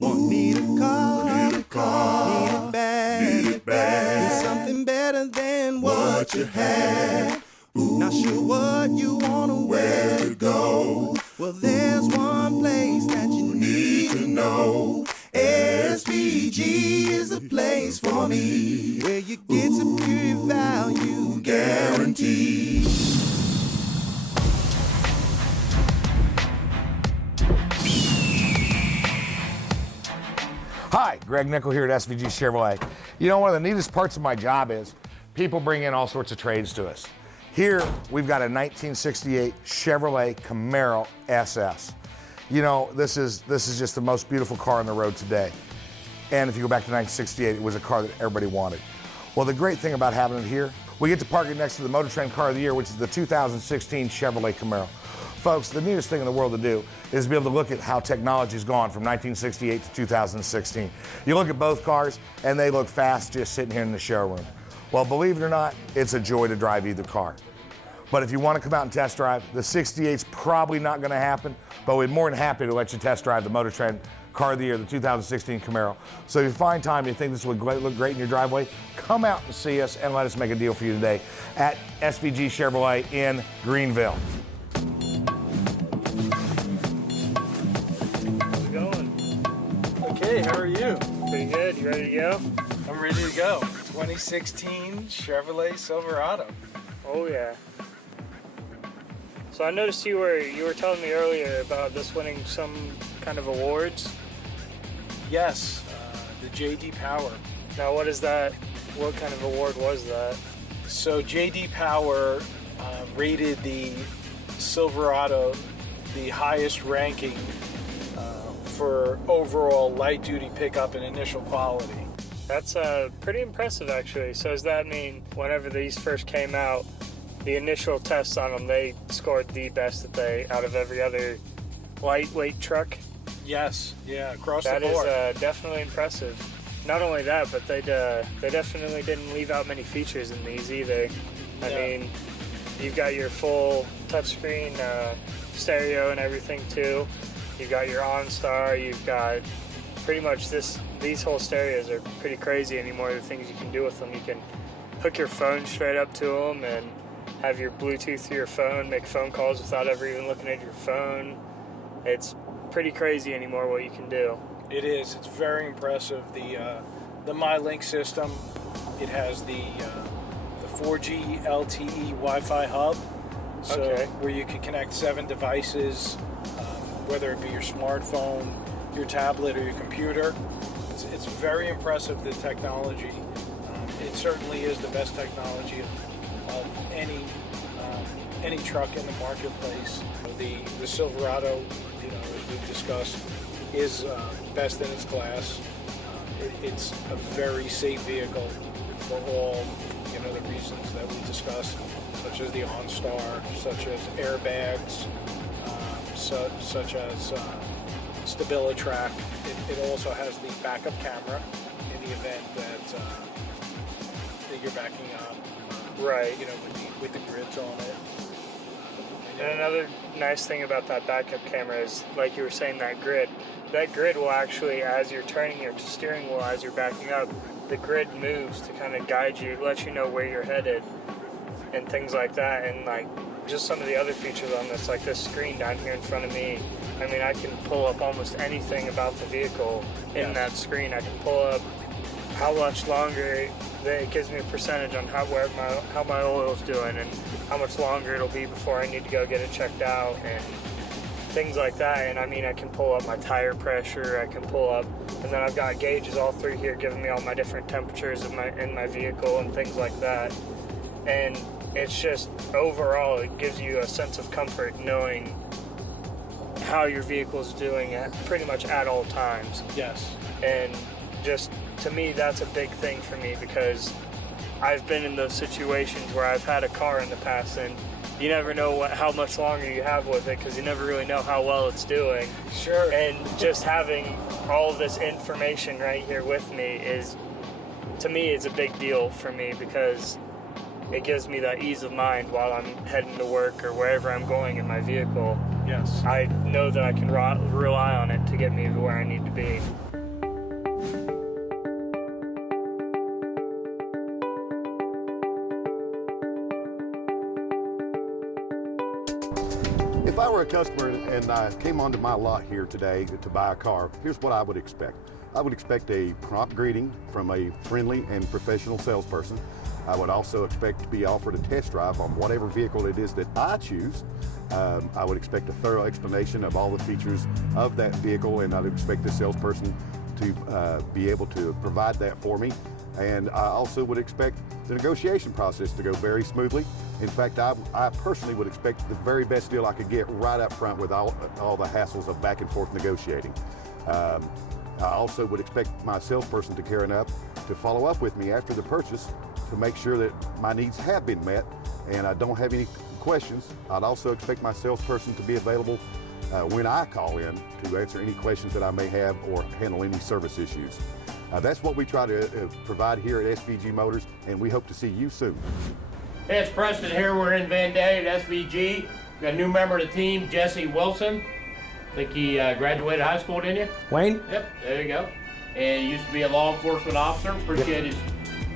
Need a car, need it bad, need something better than what you had. Not sure what you want or where to go. Well, there's one place that you need to know. SVG is the place for me, where you get superior value guaranteed. Hi, Greg Nickel here at SVG Chevrolet. You know, one of the neatest parts of my job is people bring in all sorts of trades to us. Here, we've got a 1968 Chevrolet Camaro SS. You know, this is just the most beautiful car on the road today. And if you go back to 1968, it was a car that everybody wanted. Well, the great thing about having it here, we get to park it next to the Motor Trend Car of the Year, which is the 2016 Chevrolet Camaro. Folks, the neatest thing in the world to do is be able to look at how technology's gone from 1968 to 2016. You look at both cars, and they look fast just sitting here in the showroom. Well, believe it or not, it's a joy to drive either car. But if you want to come out and test drive, the 68's probably not going to happen, but we're more than happy to let you test drive the Motor Trend Car of the Year, the 2016 Camaro. So if you find time and you think this would look great in your driveway, come out and see us and let us make a deal for you today at SVG Chevrolet in Greenville. Hey, how are you? Pretty good. You ready to go? I'm ready to go. 2016 Chevrolet Silverado. Oh yeah. So I noticed you were telling me earlier about this winning some kind of awards. Yes, the J.D. Power. Now what is that? What kind of award was that? So J.D. Power rated the Silverado the highest ranking for overall light-duty pickup and initial quality. That's pretty impressive, actually. So does that mean whenever these first came out, the initial tests on them, they scored the best out of every other lightweight truck? Yes, yeah, across the board. That is definitely impressive. Not only that, but they definitely didn't leave out many features in these either. I mean, you've got your full touchscreen stereo and everything too. You've got your OnStar, you've got pretty much these whole stereos are pretty crazy anymore, the things you can do with them. You can hook your phone straight up to them and have your Bluetooth through your phone, make phone calls without ever even looking at your phone. It's pretty crazy anymore what you can do. It is. It's very impressive. The MyLink system, it has the 4G LTE Wi-Fi hub, so where you can connect 7 devices, whether it be your smartphone, your tablet, or your computer. It's very impressive, the technology. It certainly is the best technology of any truck in the marketplace. The Silverado, you know, as we've discussed, is best in its class. It's a very safe vehicle for all, you know, the reasons that we discussed, such as the OnStar, such as airbags, such as StabiliTrak. It also has the backup camera in the event that you're backing up. Right. You know, with the grids on it. And another nice thing about that backup camera is, like you were saying, that grid. That grid will actually, as you're turning your steering wheel, as you're backing up, the grid moves to kind of guide you, let you know where you're headed, and things like that. And like just some of the other features on this, like this screen down here in front of me. I mean, I can pull up almost anything about the vehicle in that screen. I can pull up how much longer. It gives me a percentage on how my oil's doing and how much longer it'll be before I need to go get it checked out and things like that. And I mean, I can pull up my tire pressure. I can pull up, and then I've got gauges all through here giving me all my different temperatures in my vehicle and things like that. And it's just overall, it gives you a sense of comfort knowing how your vehicle's doing at pretty much at all times. Yes. And just to me, that's a big thing for me, because I've been in those situations where I've had a car in the past and you never know how much longer you have with it, because you never really know how well it's doing. Sure. And just having all of this information right here with me is, to me, it's a big deal for me, because it gives me that ease of mind while I'm heading to work or wherever I'm going in my vehicle. Yes. I know that I can rely on it to get me to where I need to be. If I were a customer and I came onto my lot here today to buy a car, here's what I would expect. I would expect a prompt greeting from a friendly and professional salesperson. I would also expect to be offered a test drive on whatever vehicle it is that I choose. I would expect a thorough explanation of all the features of that vehicle, and I'd expect the salesperson to be able to provide that for me. And I also would expect the negotiation process to go very smoothly. In fact, I personally would expect the very best deal I could get right up front without all the hassles of back and forth negotiating. I also would expect my salesperson to care enough to follow up with me after the purchase to make sure that my needs have been met and I don't have any questions. I'd also expect my salesperson to be available when I call in to answer any questions that I may have or handle any service issues. That's what we try to provide here at SVG Motors, and we hope to see you soon. Hey, it's Preston here. We're in Vangorder at SVG. We got a new member of the team, Jesse Wilson. I think he graduated high school, didn't you? Wayne? Yep, there you go. And he used to be a law enforcement officer. Appreciate his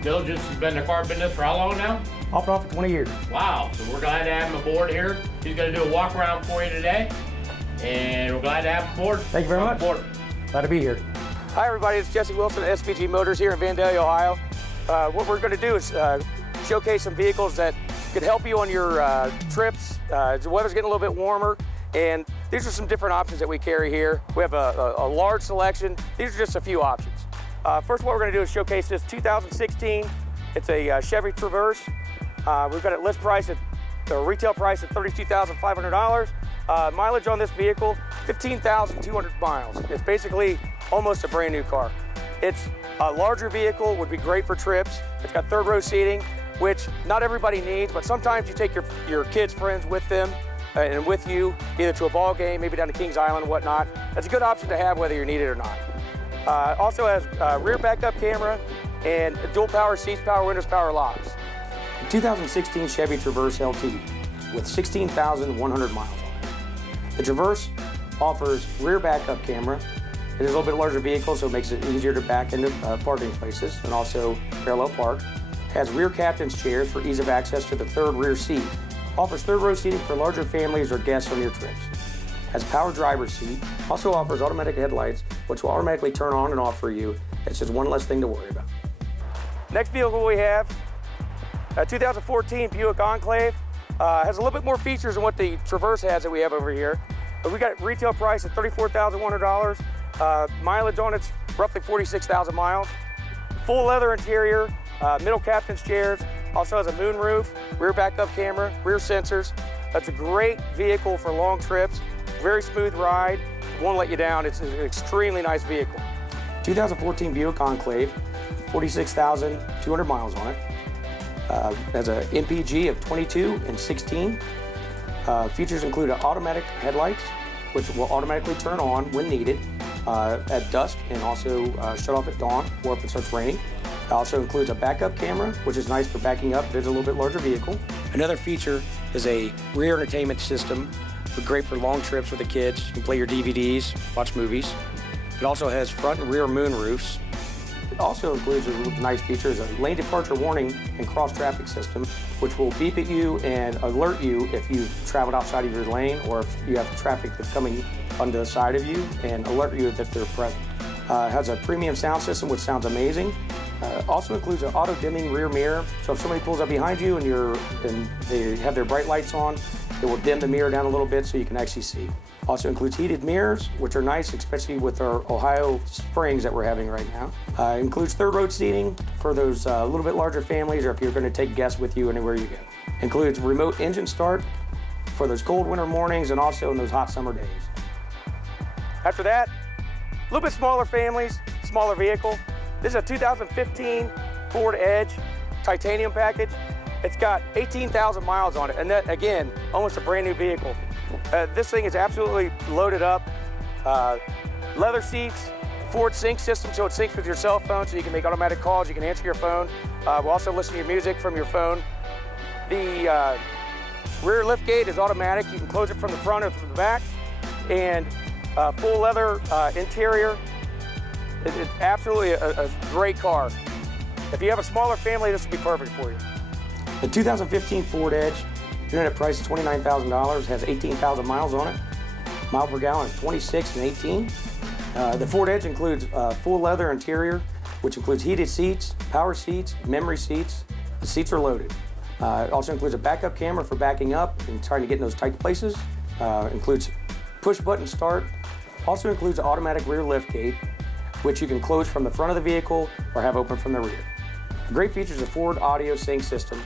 diligence. He's been in the car business for how long now? Off and on for 20 years. Wow, so we're glad to have him aboard here. He's going to do a walk around for you today. And we're glad to have him aboard. Thank you very much. Aboard. Glad to be here. Hi everybody, it's Jesse Wilson at SVG Motors here in Vandalia, Ohio. What we're going to do is showcase some vehicles that could help you on your trips. The weather's getting a little bit warmer, and these are some different options that we carry here. We have a large selection. These are just a few options. First, what we're going to do is showcase this 2016. It's a Chevy Traverse. We've got it list price at the retail price at $32,500. Mileage on this vehicle, 15,200 miles. It's basically almost a brand new car. It's a larger vehicle, would be great for trips. It's got third row seating, which not everybody needs, but sometimes you take your kids' friends with them and with you, either to a ball game, maybe down to Kings Island, whatnot. That's a good option to have whether you need it or not. Also has rear backup camera and dual power seats, power windows, power locks. The 2016 Chevy Traverse LT with 16,100 miles on it. The Traverse offers rear backup camera. It is a little bit larger vehicle, so it makes it easier to back into parking places and also parallel park. Has rear captain's chairs for ease of access to the third rear seat. Offers third row seating for larger families or guests on your trips. Has power driver's seat. Also offers automatic headlights, which will automatically turn on and off for you. It's just one less thing to worry about. Next vehicle we have, a 2014 Buick Enclave. Has a little bit more features than what the Traverse has that we have over here. But we got retail price at $34,100. Mileage on it's roughly 46,000 miles. Full leather interior, middle captain's chairs. Also has a moonroof, rear backup camera, rear sensors. That's a great vehicle for long trips. Very smooth ride. Won't let you down. It's an extremely nice vehicle. 2014 Buick Enclave, 46,200 miles on it. Has an MPG of 22 and 16. Features include automatic headlights, which will automatically turn on when needed at dusk and also shut off at dawn or if it starts raining. It also includes a backup camera, which is nice for backing up. It is a little bit larger vehicle. Another feature is a rear entertainment system, great for long trips with the kids. You can play your DVDs, watch movies. It also has front and rear moonroofs. It also includes a nice feature is a lane departure warning and cross traffic system, which will beep at you and alert you if you've traveled outside of your lane or if you have traffic that's coming onto the side of you and alert you that they're present. It has a premium sound system, which sounds amazing. Also includes an auto dimming rear mirror. So if somebody pulls up behind you and they have their bright lights on, it will dim the mirror down a little bit so you can actually see. Also includes heated mirrors, which are nice, especially with our Ohio springs that we're having right now. Includes third row seating for those a little bit larger families or if you're going to take guests with you anywhere you go. Includes remote engine start for those cold winter mornings and also in those hot summer days. After that, a little bit smaller families, smaller vehicle. This is a 2015 Ford Edge titanium package. It's got 18,000 miles on it, and that, again, almost a brand new vehicle. This thing is absolutely loaded up. Leather seats, Ford sync system, so it syncs with your cell phone, so you can make automatic calls, you can answer your phone. We'll also listen to your music from your phone. The Rear lift gate is automatic. You can close it from the front or from the back. And full leather interior. It's absolutely a great car. If you have a smaller family, this would be perfect for you. The 2015 Ford Edge, unit price is $29,000, has 18,000 miles on it. Mile per gallon is 26 and 18. The Ford Edge includes full leather interior, which includes heated seats, power seats, memory seats. The seats are loaded. It also includes a backup camera for backing up and trying to get in those tight places. Includes push button start. Also includes automatic rear lift gate, which you can close from the front of the vehicle or have open from the rear. Great features of Ford audio sync system,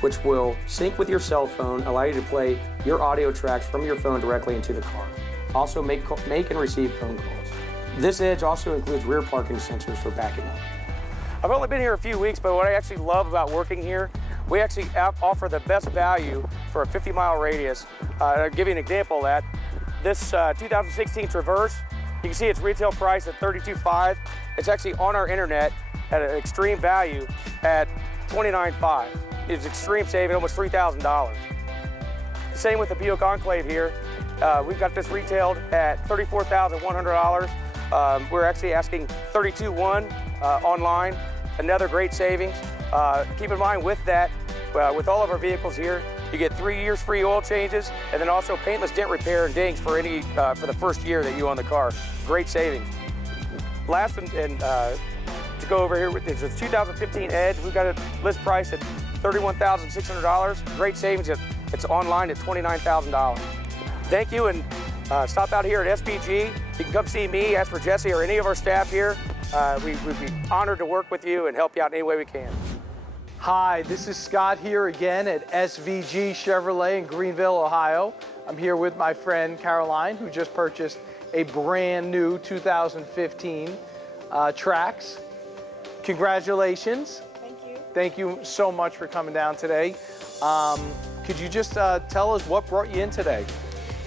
which will sync with your cell phone, allow you to play your audio tracks from your phone directly into the car. Also make and receive phone calls. This Edge also includes rear parking sensors for backing up. I've only been here a few weeks, but what I actually love about working here, we actually offer the best value for a 50-mile radius. I'll give you an example of that. This 2016 Traverse, you can see its retail price at $32,500. It's actually on our internet at an extreme value at $29,500. It's extreme saving, almost $3,000. Same with the Buick Enclave here. We've got this retailed at $34,100. We're actually asking $32,100 online. Another great savings. Keep in mind with that, with all of our vehicles here, you get 3 years free oil changes, and then also paintless dent repair and dings for for the first year that you own the car. Great savings. Last to go over here with is the 2015 Edge. We've got a list price at $31,600. Great savings. It's online at $29,000. Thank you, and stop out here at SVG. You can come see me, ask for Jesse or any of our staff here. We'd be honored to work with you and help you out in any way we can. Hi, this is Scott here again at SVG Chevrolet in Greenville, Ohio. I'm here with my friend Caroline, who just purchased a brand new 2015 Trax. Congratulations. Thank you. Thank you so much for coming down today. Could you just tell us what brought you in today?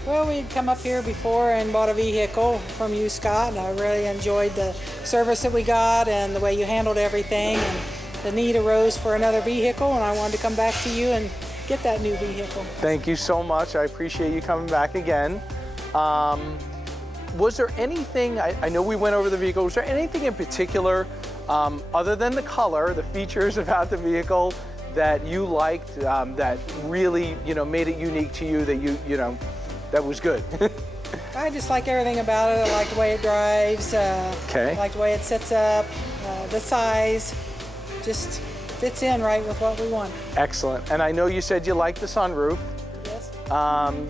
Well, we'd come up here before and bought a vehicle from you, Scott, and I really enjoyed the service that we got and the way you handled everything. And the need arose for another vehicle, and I wanted to come back to you and get that new vehicle. Thank you so much. I appreciate you coming back again. Was there anything, I know we went over the vehicle, was there anything in particular, other than the color, the features about the vehicle that you liked, that really, made it unique to you, that that was good? I just like everything about it. I like the way it drives. Okay. I like the way it sets up, the size. Just fits in right with what we want. Excellent. And I know you said you like the sunroof. Yes.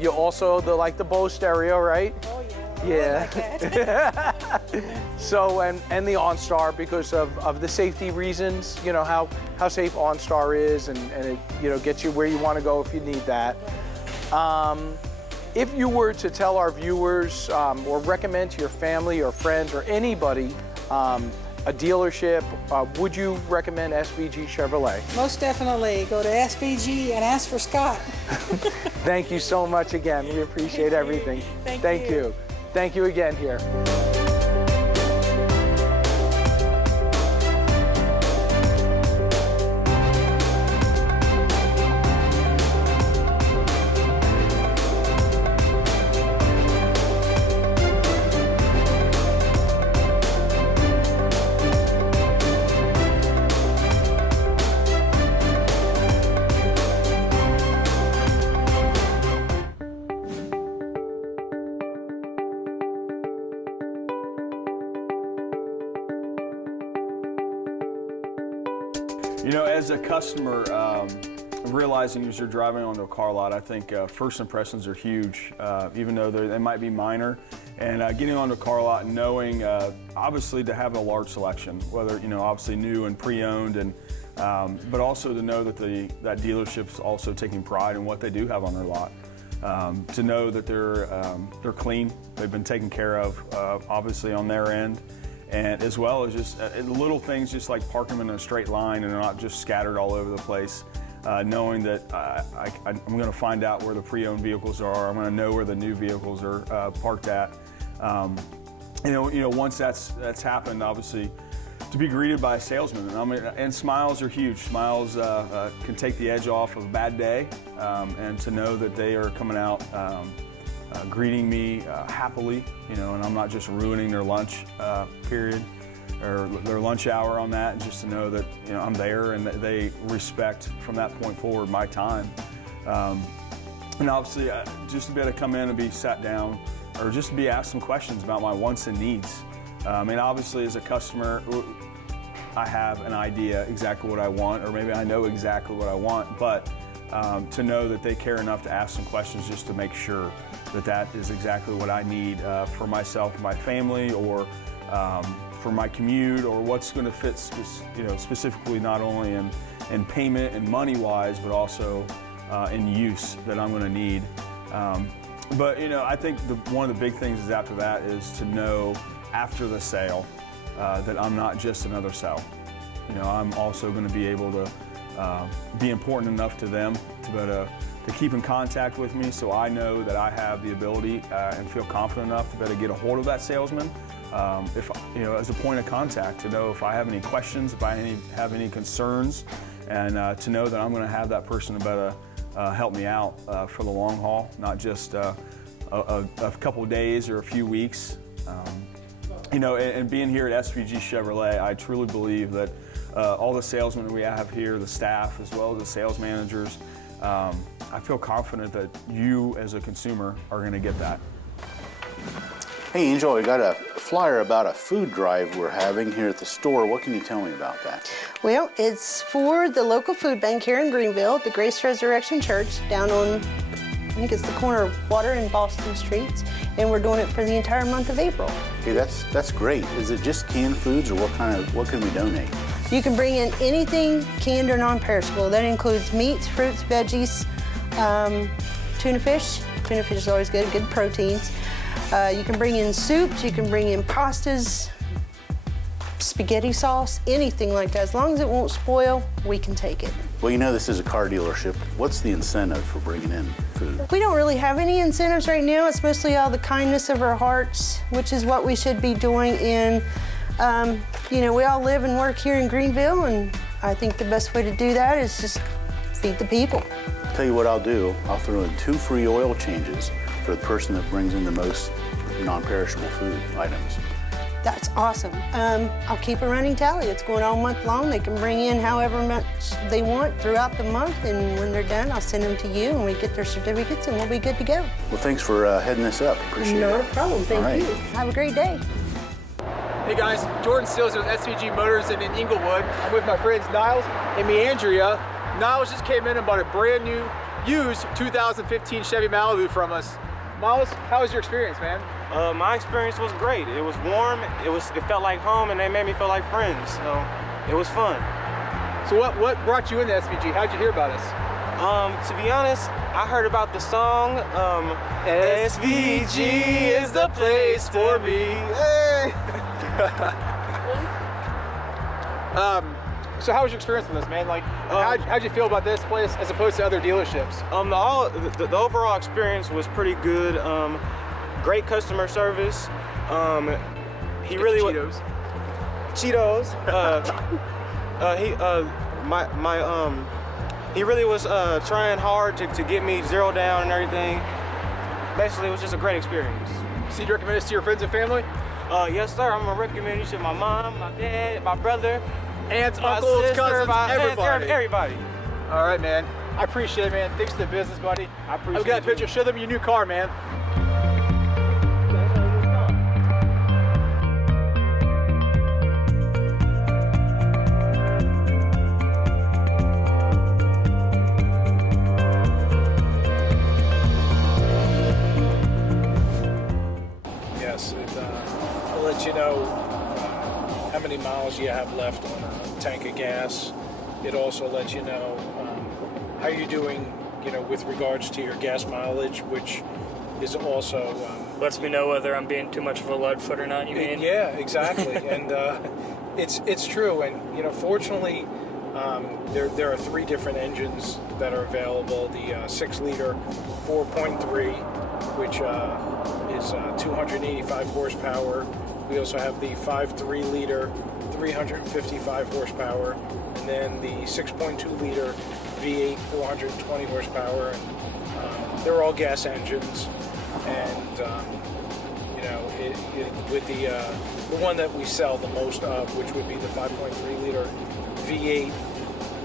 You also like the Bose stereo, right? Oh yeah. Yeah. I like that. So, and the OnStar, because of the safety reasons, how safe OnStar is, and it gets you where you want to go if you need that. If you were to tell our viewers or recommend to your family or friends or anybody a dealership, would you recommend SVG Chevrolet? Most definitely. Go to SVG and ask for Scott. Thank you so much again. We appreciate everything. Thank you. Thank you again here. As a customer, realizing as you're driving onto a car lot, I think first impressions are huge, even though they might be minor. And getting onto a car lot and knowing, obviously, to have a large selection, whether obviously new and pre-owned, and but also to know that that dealership's also taking pride in what they do have on their lot. To know that they're clean, they've been taken care of, obviously on their end. And as well as just little things, just like parking them in a straight line and they're not just scattered all over the place. Knowing that I'm going to find out where the pre-owned vehicles are. I'm going to know where the new vehicles are parked at. Once that's happened, obviously, to be greeted by a salesman. And smiles are huge. Smiles can take the edge off of a bad day, and to know that they are coming out greeting me happily, and I'm not just ruining their lunch period or their lunch hour on that, and just to know that I'm there and that they respect from that point forward my time. And obviously, just to be able to come in and be sat down, or just to be asked some questions about my wants and needs. And obviously, as a customer, I have an idea exactly what I want, or maybe I know exactly what I want, but to know that they care enough to ask some questions just to make sure that that is exactly what I need for myself, my family, or for my commute, or what's going to fit, specifically not only in payment and money-wise, but also in use that I'm going to need. But I think one of the big things is after that is to know after the sale that I'm not just another sale. I'm also going to be able to be important enough to them to be able to keep in contact with me, so I know that I have the ability and feel confident enough to be able to get a hold of that salesman. If as a point of contact, to know if I have any questions, if I have any concerns, and to know that I'm going to have that person to help me out for the long haul, not just a couple of days or a few weeks. And being here at SVG Chevrolet, I truly believe that all the salesmen we have here, the staff, as well as the sales managers, I feel confident that you as a consumer are going to get that. Hey Angel, I got a flyer about a food drive we're having here at the store. What can you tell me about that? Well, it's for the local food bank here in Greenville, the Grace Resurrection Church, down on, I think it's the corner of Water and Boston Streets, and we're doing it for the entire month of April. Hey, that's great. Is it just canned foods, or what can we donate? You can bring in anything canned or non-perishable. That includes meats, fruits, veggies, tuna fish. Tuna fish is always good proteins. You can bring in soups, you can bring in pastas, spaghetti sauce, anything like that. As long as it won't spoil, we can take it. Well, this is a car dealership. What's the incentive for bringing in food? We don't really have any incentives right now. It's mostly all the kindness of our hearts, which is what we should be doing. And, we all live and work here in Greenville, and I think the best way to do that is just feed the people. Tell you what I'll do. I'll throw in 2 free oil changes for the person that brings in the most non-perishable food items. That's awesome. I'll keep a running tally. It's going all month long. They can bring in however much they want throughout the month, and when they're done, I'll send them to you, and we get their certificates, and we'll be good to go. Well, thanks for heading this up. Appreciate it. Not a problem. Thank you. Have a great day. Hey guys, Jordan Stills here with SVG Motors in Inglewood. I'm with my friends Niles and Meandria. Niles just came in and bought a brand new, used 2015 Chevy Malibu from us. Miles, how was your experience, man? My experience was great. It was warm, it felt like home, and they made me feel like friends, so it was fun. So what brought you into SVG? How'd you hear about us? To be honest, I heard about the song, SVG is the place for me. Hey! So how was your experience with this, man? Like, how'd you feel about this place as opposed to other dealerships? The overall experience was pretty good. Great customer service. He really was. Cheetos. He really was trying hard to get me zero down and everything. Basically, it was just a great experience. So you'd recommend this to your friends and family? Yes, sir. I'm gonna recommend you to my mom, my dad, my brother, aunts, uncles, sister, cousins, everybody. Everybody. All right, man. I appreciate it, man. Thanks for the business, buddy. I appreciate it. I've got a picture. Show them your new car, man. I'll let you know how many miles you have left on a tank of gas. It also lets you know how you're doing, with regards to your gas mileage, which is also lets me know whether I'm being too much of a leadfoot or not. You mean? Yeah, exactly. And it's true. And fortunately, there are 3 different engines that are available. The 6-liter 4.3, which is 285 horsepower, We also have the 5.3 liter, 355 horsepower, and then the 6.2 liter V8, 420 horsepower. And they're all gas engines. And you know, with the one that we sell the most of, which would be the 5.3 liter V8,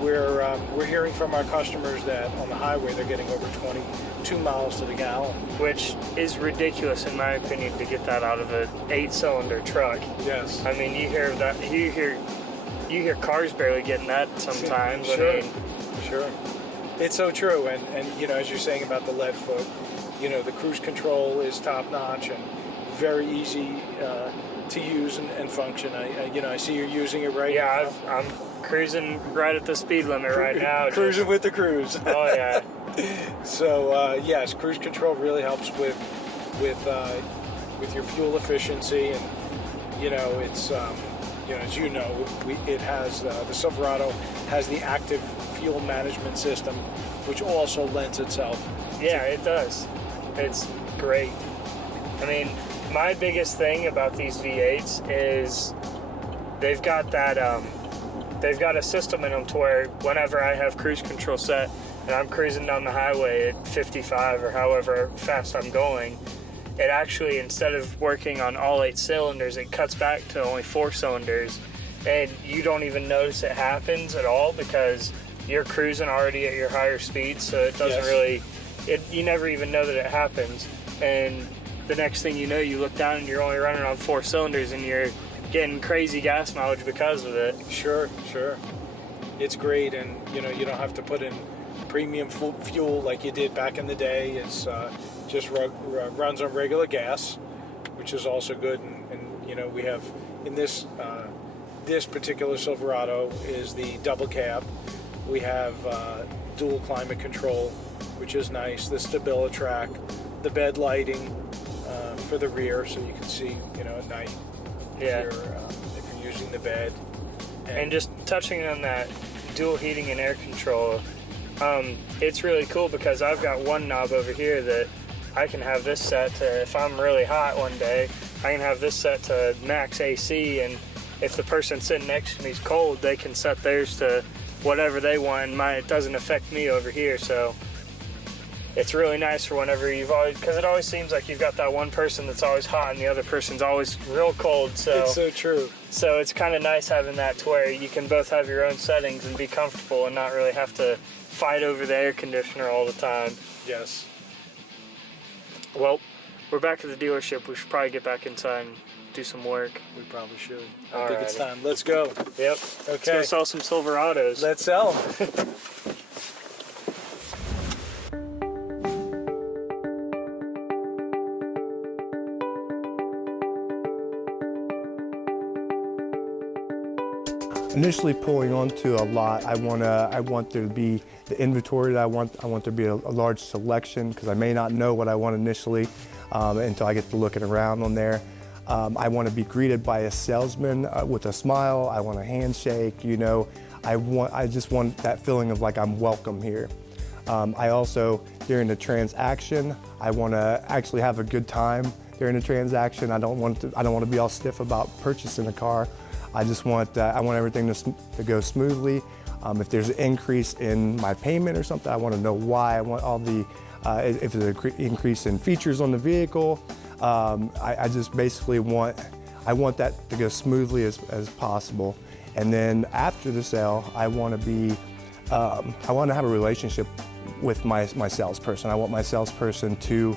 we're hearing from our customers that on the highway they're getting over 22 miles to the gallon, which is ridiculous in my opinion to get that out of an 8-cylinder truck. Yes. I mean, you hear that, you hear cars barely getting that sometimes. Sure. I mean, sure. It's so true, and you know, as you're saying about the lead foot, you know, the cruise control is top notch and very easy to use and function. I see you're using it right now. Yeah, I'm cruising right at the speed limit right now. Cruising with the cruise. Oh yeah. So yes, cruise control really helps with your fuel efficiency, and you know, it's you know, as you know, it has the Silverado has the active fuel management system, which also lends itself. Yeah, it does. It's great. I mean, my biggest thing about these V8s is they've got that they've got a system in them to where whenever I have cruise control set and I'm cruising down the highway at 55 or however fast I'm going, it actually, instead of working on all 8 cylinders, it cuts back to only 4 cylinders, and you don't even notice it happens at all because you're cruising already at your higher speed, so it doesn't really, you never even know that it happens. And the next thing you know, you look down and you're only running on 4 cylinders and you're getting crazy gas mileage because of it. Sure. It's great, and you know, you don't have to put in premium fuel like you did back in the day. It's just runs on regular gas, which is also good. And you know, we have in this this particular Silverado is the double cab. We have dual climate control, which is nice. The StabiliTrak, the bed lighting for the rear, so you can see, you know, at night. Yeah. If you're using the bed. And just touching on that dual heating and air control, it's really cool because I've got one knob over here that I can have this set to, if I'm really hot one day, I can have this set to max AC, and if the person sitting next to me is cold, they can set theirs to whatever they want, and it doesn't affect me over here. So it's really nice for whenever you've always, because it always seems like you've got that one person that's always hot and the other person's always real cold. So it's so true. So it's kind of nice having that to where you can both have your own settings and be comfortable and not really have to fight over the air conditioner all the time. Yes. Well, we're back at the dealership. We should probably get back inside and do some work. We probably should. I think it's time. Let's go. Yep. Okay. Let's go sell some Silverados. Let's sell them. Initially pulling onto a lot, I want there to be the inventory that I want there to be a large selection, because I may not know what I want initially until I get to looking around on there. I want to be greeted by a salesman with a smile. I want a handshake, you know. I just want that feeling of like I'm welcome here. I also, during the transaction, I want to actually have a good time during the transaction. I don't want to be all stiff about purchasing a car. I just want everything to go smoothly. If there's an increase in my payment or something, I want to know why. I want all the if there's an increase in features on the vehicle. I just basically want that to go smoothly as possible. And then after the sale, I want to have a relationship with my salesperson. I want my salesperson to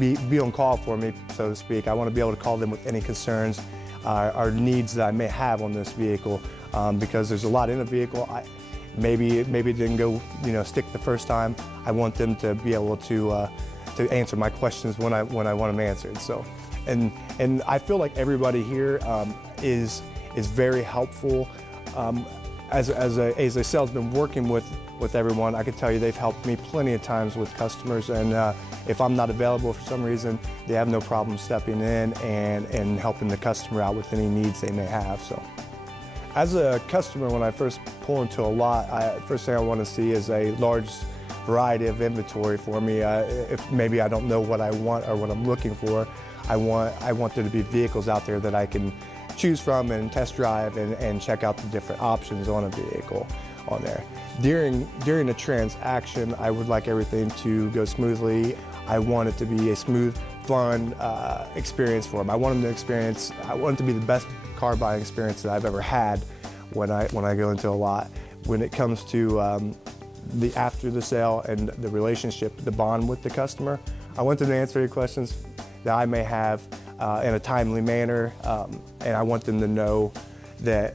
be on call for me, so to speak. I want to be able to call them with any concerns or needs that I may have on this vehicle, because there's a lot in a vehicle. Maybe it didn't go, you know, stick the first time. I want them to be able to answer my questions when I want them answered. So, and I feel like everybody here is very helpful. As a salesman working with everyone, I can tell you they've helped me plenty of times with customers, and if I'm not available for some reason, they have no problem stepping in and helping the customer out with any needs they may have. So, as a customer, when I first pull into a lot, first thing I want to see is a large variety of inventory for me. If maybe I don't know what I want or what I'm looking for, I want there to be vehicles out there that I can choose from and test drive and check out the different options on a vehicle on there. During the transaction, I would like everything to go smoothly. I want it to be a smooth, fun experience for them. I want them I want it to be the best car buying experience that I've ever had when I go into a lot. When it comes to the after the sale and the relationship, the bond with the customer, I want them to answer any questions that I may have in a timely manner, and I want them to know that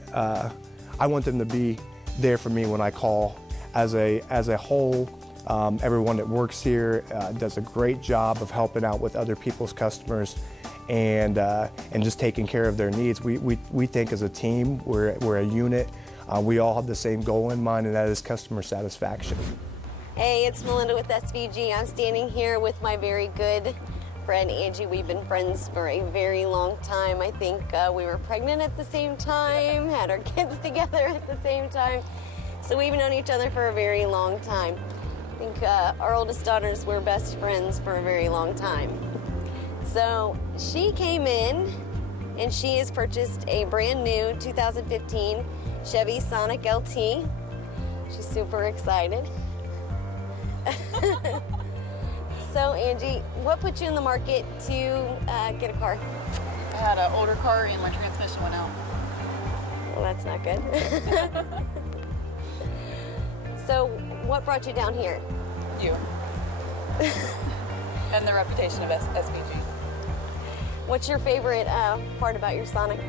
I want them to be there for me when I call. As a whole, everyone that works here does a great job of helping out with other people's customers and just taking care of their needs. We think as a team, we're a unit. We all have the same goal in mind, and that is customer satisfaction. Hey, it's Melinda with SVG. I'm standing here with my very good friend Angie. We've been friends for a very long time. I think we were pregnant at the same time, had our kids together at the same time. So we've known each other for a very long time. I think our oldest daughters were best friends for a very long time. So she came in and she has purchased a brand new 2015 Chevy Sonic LT. She's super excited. So Angie, what put you in the market to get a car? I had an older car and my transmission went out. Well, that's not good. So what brought you down here? You. And the reputation of SVG. What's your favorite part about your Sonic?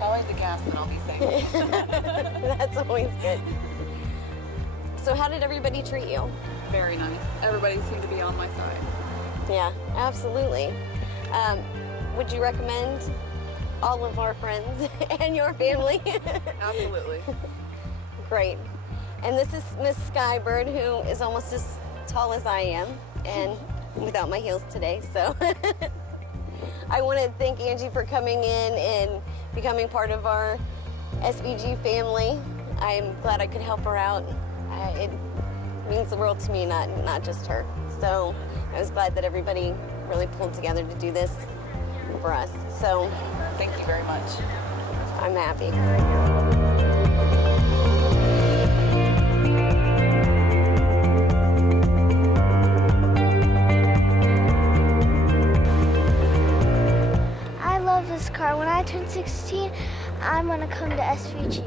Always the gas that I'll be saying. That's always good. So how did everybody treat you? Very nice. Everybody seemed to be on my side. Yeah, absolutely. Would you recommend all of our friends and your family? Absolutely. Great. And this is Miss Skybird, who is almost as tall as I am, and without my heels today, so. I want to thank Angie for coming in and becoming part of our SVG family. I'm glad I could help her out. It means the world to me, not just her. So I was glad that everybody really pulled together to do this for us. So thank you very much. I'm happy. I love this car. When I turn 16, I'm gonna come to SVG.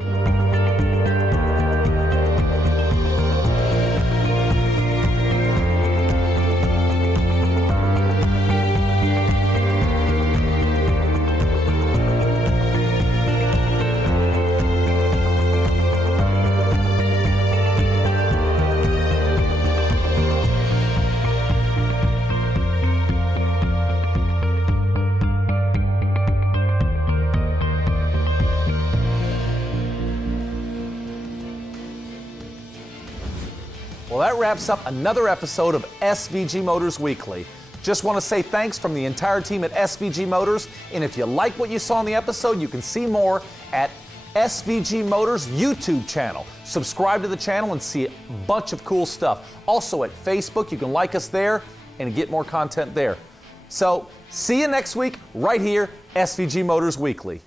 Well, that wraps up another episode of SVG Motors Weekly. Just want to say thanks from the entire team at SVG Motors, and if you like what you saw in the episode, you can see more at SVG Motors YouTube channel. Subscribe to the channel and see a bunch of cool stuff. Also at Facebook, you can like us there and get more content there. So, see you next week right here, SVG Motors Weekly.